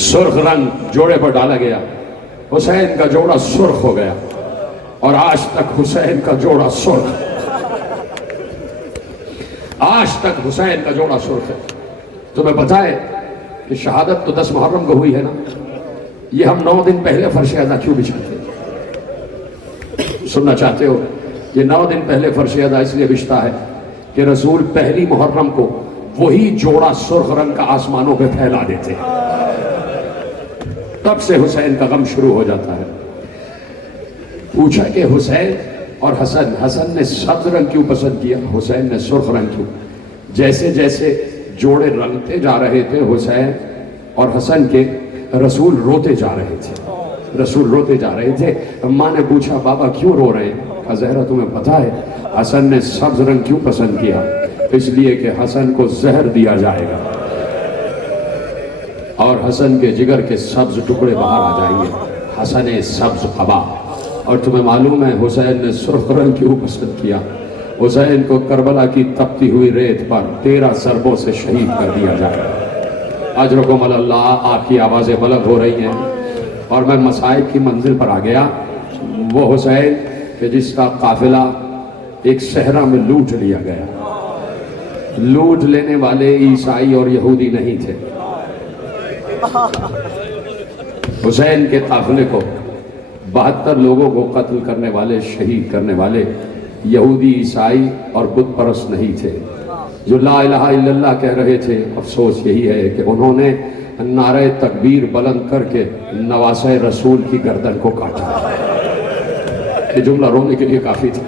سرخ رنگ جوڑے پر ڈالا گیا، حسین کا جوڑا سرخ ہو گیا اور آج تک حسین کا جوڑا سرخ، آج تک حسین کا جوڑا سرخ ہے۔ تمہیں پتہ ہے کہ شہادت تو 10 محرم کو ہوئی ہے نا، یہ ہم 9 دن پہلے فرش ادا کیوں بچھاتے ہیں؟ سننا چاہتے ہو؟ یہ 9 دن پہلے فرش ادا اس لیے بچھتا ہے کہ رسول پہلی محرم کو وہی جوڑا سرخ رنگ کا آسمانوں پہ پھیلا دیتے ہیں، تب سے حسین کا غم شروع ہو جاتا ہے۔ پوچھا کہ حسین اور حسن، حسن نے سبز رنگ کیوں پسند کیا، حسین نے سرخ رنگ کیوں؟ جیسے جیسے جوڑے رنگتے جا رہے تھے حسین اور حسن کے، رسول روتے جا رہے تھے، رسول روتے جا رہے تھے۔ ماں نے پوچھا بابا کیوں رو رہے ہیں؟ کہا زہرا تمہیں پتا ہے حسن نے سبز رنگ کیوں پسند کیا؟ اس لیے کہ حسن کو زہر دیا جائے گا اور حسن کے جگر کے سبز ٹکڑے باہر آ جائیں گے، حسن سبز قبا۔ اور تمہیں معلوم ہے حسین نے سرخ رنگ کیوں پسند کیا؟ حسین کو کربلا کی تپتی ہوئی ریت پر 13 ضربوں سے شہید کر دیا جائے گا۔ اجرکم اللہ، آپ کی آوازیں بلند ہو رہی ہیں اور میں مصائب کی منزل پر آ گیا۔ وہ حسین کہ جس کا قافلہ ایک صحرا میں لوٹ لیا گیا، لوٹ لینے والے عیسائی اور یہودی نہیں تھے، حسین کے قافلے کو 72 لوگوں کو قتل کرنے والے، شہید کرنے والے یہودی، عیسائی اور بت پرست نہیں تھے، جو لا الہ الا اللہ کہہ رہے تھے۔ افسوس یہی ہے کہ انہوں نے نعرہ تکبیر بلند کر کے نواسہ رسول کی گردن کو کاٹا۔ یہ جملہ رونے کے لیے کافی تھا۔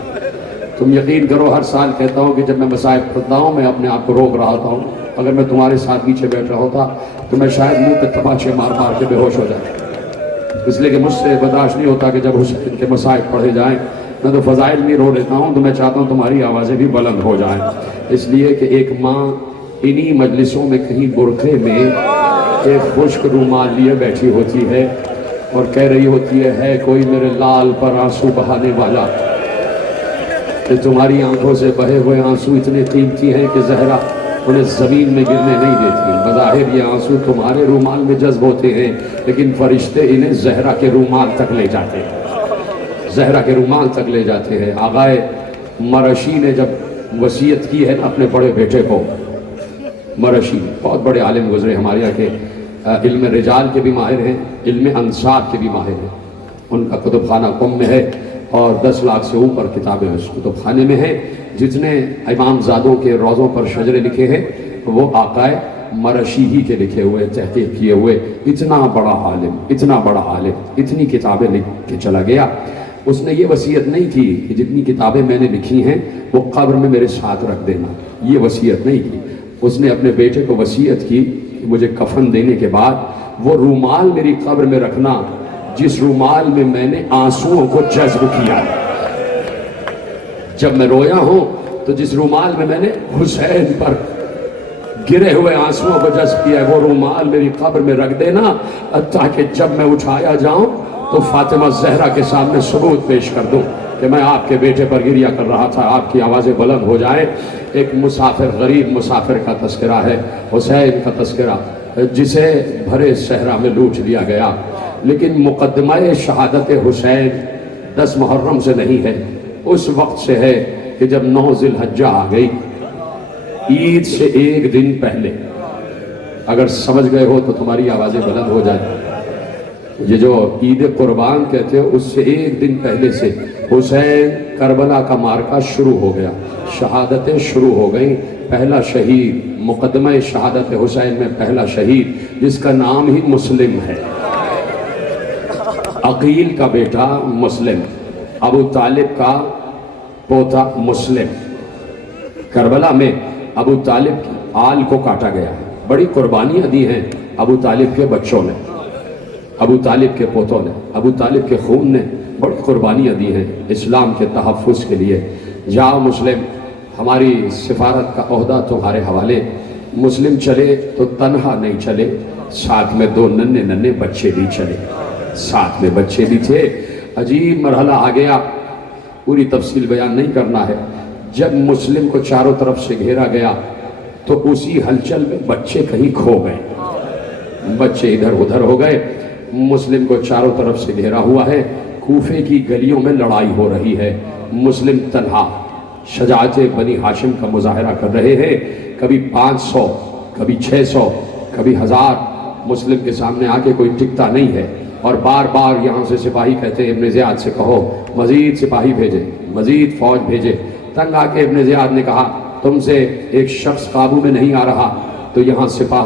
تم یقین کرو ہر سال کہتا ہوں کہ جب میں مصائب کرتا ہوں میں اپنے آپ کو روک رہا ہوتا ہوں، اگر میں تمہارے ساتھ پیچھے بیٹھ رہا ہوتا تو میں شاید منہ پہ تماچے مار مار کے بے ہوش ہو جاتا، اس لیے کہ مجھ سے برداشت نہیں ہوتا کہ جب حسین کے مصائب پڑھے جائیں میں تو فضائل میں رو لیتا ہوں، تو میں چاہتا ہوں تمہاری آوازیں بھی بلند ہو جائیں، اس لیے کہ ایک ماں انہی مجلسوں میں کہیں برقعے میں ایک خشک رومال لیے بیٹھی ہوتی ہے اور کہہ رہی ہوتی ہے کوئی میرے لال پر آنسو بہانے والا، کہ تمہاری آنکھوں سے بہے ہوئے آنسو اتنے قیمتی ہیں کہ زہرا انہیں زمین میں گرنے نہیں دیتی۔ بظاہر یہ آنسو تمہارے رومال میں جذب ہوتے ہیں لیکن فرشتے انہیں زہرا کے رومال تک لے جاتے ہیں، زہرا کے رومال تک لے جاتے ہیں۔ آغائے مرشی نے جب وصیت کی ہے نا اپنے بڑے بیٹے کو، مرشی بہت بڑے عالم گزرے ہمارے یہاں کے، علم رجال کے بھی ماہر ہیں، علم انصاب کے بھی ماہر ہیں، ان کا کتب خانہ قم میں ہے اور 10 لاکھ سے اوپر کتابیں اس کتب خانے میں ہیں۔ جتنے امام زادوں کے روضوں پر شجرے لکھے ہیں وہ آقائے مرشی ہی کے لکھے ہوئے، تحقیق کیے ہوئے۔ اتنا بڑا عالم، اتنا بڑا عالم، اتنی کتابیں لکھ کے چلا گیا۔ اس نے یہ وصیت نہیں کی کہ جتنی کتابیں میں نے لکھی ہیں وہ قبر میں میرے ساتھ رکھ دینا، یہ وصیت نہیں کی۔ اس نے اپنے بیٹے کو وصیت کی کہ مجھے کفن دینے کے بعد وہ رومال میری قبر میں رکھنا جس رومال میں میں نے آنسوؤں کو جذب کیا ہے، جب میں رویا ہوں تو جس رومال میں میں نے حسین پر گرے ہوئے آنسوؤں کو جذب کیا ہے وہ رومال میری قبر میں رکھ دینا، تاکہ جب میں اٹھایا جاؤں تو فاطمہ زہرا کے سامنے ثبوت پیش کر دوں کہ میں آپ کے بیٹے پر گریا کر رہا تھا، آپ کی آوازیں بلند ہو جائیں۔ ایک مسافر، غریب مسافر کا تذکرہ ہے، حسین کا تذکرہ، جسے بھرے صحرا میں لوٹ لیا گیا، لیکن مقدمہ شہادت حسین 10 محرم سے نہیں ہے، اس وقت سے ہے کہ جب 9 ذی الحجہ آ گئی، عید سے ایک دن پہلے۔ اگر سمجھ گئے ہو تو تمہاری آوازیں بلند ہو جائیں۔ یہ جو عید قربان کہتے ہیں اس سے ایک دن پہلے سے حسین کربلا کا معرکہ شروع ہو گیا، شہادتیں شروع ہو گئیں۔ پہلا شہید مقدمہ شہادت حسین میں پہلا شہید جس کا نام ہی مسلم ہے، عقیل کا بیٹا مسلم، ابو طالب کا پوتا مسلم۔ کربلا میں ابو طالب کی آل کو کاٹا گیا، بڑی قربانیاں دی ہیں ابو طالب کے بچوں نے، ابو طالب کے پوتوں نے، ابو طالب کے خون نے بڑی قربانیاں دی ہیں اسلام کے تحفظ کے لیے۔ جاؤ مسلم، ہماری سفارت کا عہدہ تمہارے حوالے۔ مسلم چلے تو تنہا نہیں چلے، ساتھ میں 2 ننھے ننھے بچے بھی چلے، ساتھ میں بچے بھی تھے۔ عجیب مرحلہ آ گیا، پوری تفصیل بیان نہیں کرنا ہے۔ جب مسلم کو چاروں طرف سے گھیرا گیا تو اسی ہلچل میں بچے کہیں کھو گئے، بچے ادھر ادھر ہو گئے۔ مسلم کو چاروں طرف سے گھیرا ہوا ہے، کوفے کی گلیوں میں لڑائی ہو رہی ہے، مسلم تنہا شجاعت بنی ہاشم کا مظاہرہ کر رہے ہیں۔ کبھی 500، کبھی 600، کبھی 1000 مسلم کے سامنے آ کے کوئی ٹکتا نہیں ہے، اور بار بار یہاں سے سپاہی کہتے ہیں ابن زیاد سے کہو مزید سپاہی بھیجے، مزید فوج بھیجے۔ تنگ آ کے ابن زیاد نے کہا تم سے ایک شخص قابو میں نہیں آ رہا تو یہاں سپاہ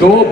2